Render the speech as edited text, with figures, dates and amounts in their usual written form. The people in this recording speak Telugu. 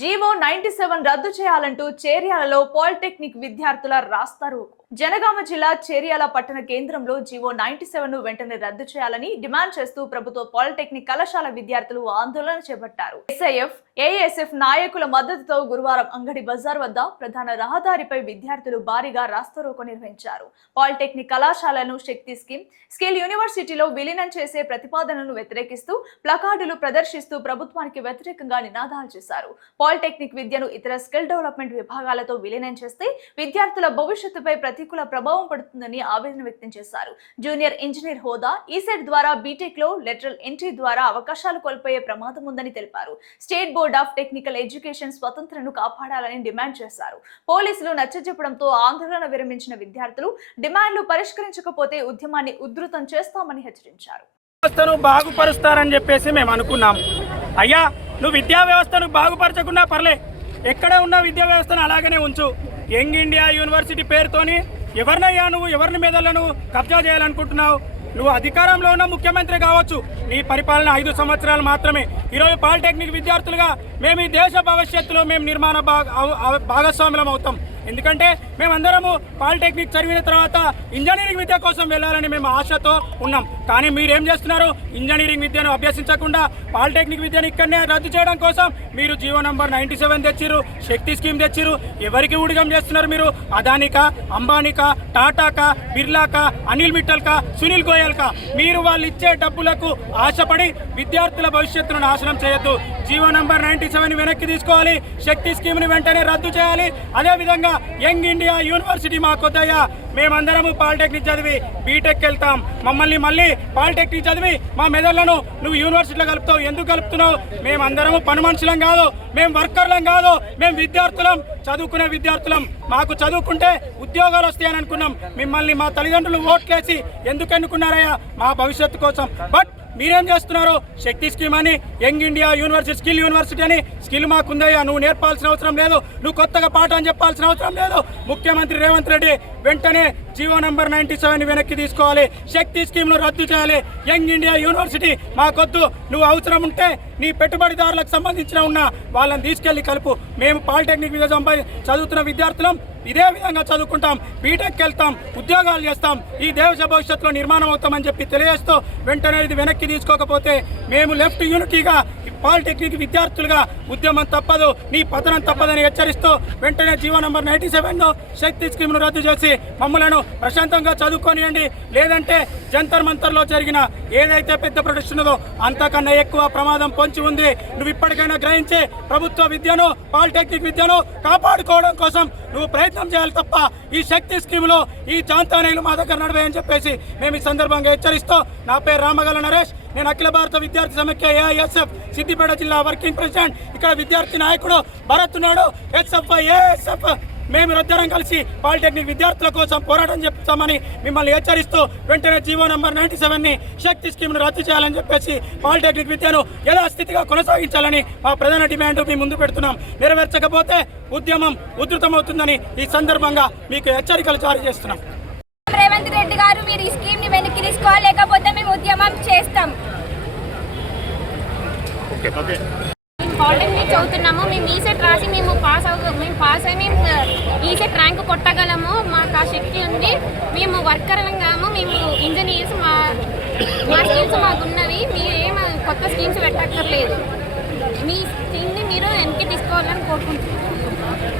జీవో 97 రద్దు చేయాలంటూ చేర్యాలలో పాలిటెక్నిక్ విద్యార్థుల రాస్తారోకో. జనగామ జిల్లా చేర్యాల పట్టణ కేంద్రంలో జీవో 97 ను వెంటనే రద్దు చేయాలని డిమాండ్ చేస్తూ ప్రభుత్వ పాలిటెక్నిక్ కళాశాల విద్యార్థులు ఆందోళన చేపట్టారు. ఎస్ఐఎఫ్, ఏఎస్ఎఫ్ నాయకుల మద్దతుతో గురువారం అంగడి బజార్ వద్ద ప్రధాన రహదారిపై విద్యార్థులు భారీగా రాస్తారోకో నిర్వహించారు. పాలిటెక్నిక్ కళాశాలను శక్తి స్కిల్ యూనివర్సిటీలో విలీనం చేసే ప్రతిపాదనను వ్యతిరేకిస్తూ ప్లకార్డులు ప్రదర్శిస్తూ ప్రభుత్వానికి వ్యతిరేకంగా నినాదాలు చేశారు. పాలిటెక్నిక్ విద్యను ఇతర స్కిల్ డెవలప్మెంట్ విభాగాలతో విలీనం చేస్తే విద్యార్థుల భవిష్యత్తుపై ప్రతికూల ప్రభావం పడుతుందని ఆవేదన వ్యక్తం చేశారు. జూనియర్ ఇంజనీర్ హోదా, ఈసెట్ ద్వారా బీటెక్ లో లెటరల్ ఎంట్రీ ద్వారా అవకాశాలు కోల్పోయే ప్రమాదం ఉందని తెలిపారు. State board of technical education స్వతంత్రను కాపాడాలని డిమాండ్ చేశారు. పోలీసులు నచ్చజెప్పడంతో ఆందోళన విరమించిన విద్యార్థులు డిమాండ్లు పరిష్కరించకపోతే ఉద్యమాన్ని ఉధృతం చేస్తామని హెచ్చరించారు. బాగుపరుస్తారని చెప్పేసి మేము అనుకున్నాం. అయ్యా, నువ్వు విద్యా వ్యవస్థను బాగుపరచకున్నా పర్లే, ఎక్కడ ఉన్న విద్యా వ్యవస్థను అలాగనే ఉంచు. యంగ్ ఇండియా యూనివర్సిటీ పేరుతోని ఎవరినయ్యా నువ్వు ఎవరిని మీదలను కబ్జా చేయాలనుకుంటున్నావు? నువ్వు అధికారంలో ఉన్న ముఖ్యమంత్రి కావచ్చు, నీ పరిపాలన 5 సంవత్సరాలు మాత్రమే. ఈరోజు పాలిటెక్నిక్ విద్యార్థులుగా మేము ఈ దేశ భవిష్యత్తులో మేము నిర్మాణ భాగస్వాములం అవుతాం. ఎందుకంటే మేమందరము పాలిటెక్నిక్ చదివిన తర్వాత ఇంజనీరింగ్ విద్య కోసం వెళ్ళాలని మేము ఆశతో ఉన్నాం. కానీ మీరేం చేస్తున్నారు? ఇంజనీరింగ్ విద్యను అభ్యసించకుండా పాలిటెక్నిక్ విద్యను ఇక్కడనే రద్దు చేయడం కోసం మీరు జీవో నంబర్ 97 తెచ్చిర్రు, శక్తి స్కీమ్ తెచ్చిర్రు. ఎవరికి ఊడిగం చేస్తున్నారు మీరు? అదానికా, అంబానీకా, టాటాకా, బిర్లాకా, అనిల్ మిట్టల్కా, సునీల్ గోయల్కా? మీరు వాళ్ళు ఇచ్చే డబ్బులకు ఆశపడి విద్యార్థుల భవిష్యత్తును నాశనం చేయొద్దు. జీవో నంబర్ 97 వెనక్కి తీసుకోవాలి. శక్తి స్కీమ్ని వెంటనే రద్దు చేయాలి. అదేవిధంగా యంగ్ ఇండియా యూనివర్సిటీ మాకొద్దయ్యా, మేమందరము పాలిటెక్నిక్ చదివి బీటెక్ వెళ్తాం. మమ్మల్ని మళ్ళీ పాలిటెక్నిక్ చదివి మా మెదళ్లను నువ్వు యూనివర్సిటీలో కలుపుతావు. ఎందుకు కలుపుతున్నావు? మేమందరము పని మనుషులం కాదు, మేము వర్కర్లం కాదు, మేము విద్యార్థులం, చదువుకునే విద్యార్థులం. మాకు చదువుకుంటే ఉద్యోగాలు వస్తాయని అనుకున్నాం. మిమ్మల్ని మా తల్లిదండ్రులు ఓట్లేసి ఎందుకు ఎన్నుకున్నారయ్యా? మా భవిష్యత్తు కోసం. బట్ మీరేం చేస్తున్నారు? శక్తి స్కీమ్ అని, young India university, skill university అని. స్కిల్ మాకుందయ్యా, నువ్వు నేర్పాల్సిన అవసరం లేదు, నువ్వు కొత్తగా పాఠం చెప్పాల్సిన అవసరం లేదు. ముఖ్యమంత్రి రేవంత్ రెడ్డి వెంటనే జీవో నంబర్ 97 వెనక్కి తీసుకోవాలి. శక్తి స్కీమ్ను రద్దు చేయాలి. యంగ్ ఇండియా యూనివర్సిటీ మాకొద్దు. నువ్వు అవసరం ఉంటే నీ పెట్టుబడిదారులకు సంబంధించిన ఉన్న వాళ్ళని తీసుకెళ్లి కలుపు. మేము పాలిటెక్నిక్ చదువుతున్న విద్యార్థులం ఇదే విధంగా చదువుకుంటాం, బీటెక్ వెళ్తాం, ఉద్యోగాలు చేస్తాం, ఈ దేశ భవిష్యత్తులో నిర్మాణం అవుతామని చెప్పి తెలియజేస్తూ వెంటనే ఇది వెనక్కి తీసుకోకపోతే మేము లెఫ్ట్ యూనిటీగా పాలిటెక్నిక్ విద్యార్థులుగా ఉద్యమం తప్పదు, నీ పతనం తప్పదని హెచ్చరిస్తూ వెంటనే జీవో నంబర్ 97 శక్తి స్కీమ్ను రద్దు చేసి మమ్మలను ప్రశాంతంగా చదువుకోనియండి. లేదంటే జంతర్ మంతర్లో జరిగిన ఏదైతే పెద్ద ప్రొటెస్ట్ ఉన్నదో అంతకన్నా ఎక్కువ ప్రమాదం పొంచి ఉంది. నువ్వు ఇప్పటికైనా గ్రహించి ప్రభుత్వ విద్యను, పాలిటెక్నిక్ విద్యను కాపాడుకోవడం కోసం నువ్వు ప్రయత్నం చేయాలి తప్ప ఈ శక్తి స్కీమ్లో ఈ జాంతానేయులు మా దగ్గర నడవేయని చెప్పేసి మేము ఈ సందర్భంగా హెచ్చరిస్తూ, నా పేరు రామగల నరేష్, నేను అఖిల భారత విద్యార్థి సమైక్య ఏఐఎస్ఎఫ్ సిద్దిపేట జిల్లా వర్కింగ్ ప్రెసిడెంట్. ఇక్కడ విద్యార్థి నాయకుడు భరత్ ఉన్నాడు. ఎస్ఎఫ్ఐ, ఏఎస్ఎఫ్ మేము ఇద్దరం కలిసి పాలిటెక్నిక్ విద్యార్థుల కోసం పోరాటం చేస్తామని మిమ్మల్ని హెచ్చరిస్తూ వెంటనే జీవో నంబర్ 97 శక్తి స్కీమ్ను రద్దు చేయాలని చెప్పేసి పాలిటెక్నిక్ విద్యను యథాస్థితిగా కొనసాగించాలని మా ప్రధాన డిమాండ్ మీ ముందు పెడుతున్నాం. నెరవేర్చకపోతే ఉద్యమం ఉధృతమవుతుందని ఈ సందర్భంగా మీకు హెచ్చరికలు జారీ చేస్తున్నాం. రేవంత్ రెడ్డి గారు, మీరు ఈ స్కీమ్ ని వెనక్కి తీసుకోవాలి, లేకపోతే మేము ఉద్యమం చేస్తాం. పాలిటెక్నిక్ చదువుతున్నాము, మేము ఈసెట్ రాసి మేము పాస్ అయ్యి మేము ఈసెట్ ర్యాంక్ కొట్టగలము, మాకు ఆ శక్తి ఉంది, మేము వర్కర్లంగాము, మేము ఇంజనీర్స్, మా స్కిల్స్ మాకున్నవి. మీరు ఏం కొత్త స్కీమ్స్ పెట్టక్కర్లేదు, మీ స్కీమ్ని మీరు వెనక్కి తీసుకోవాలని కోరుకుంటున్నాం.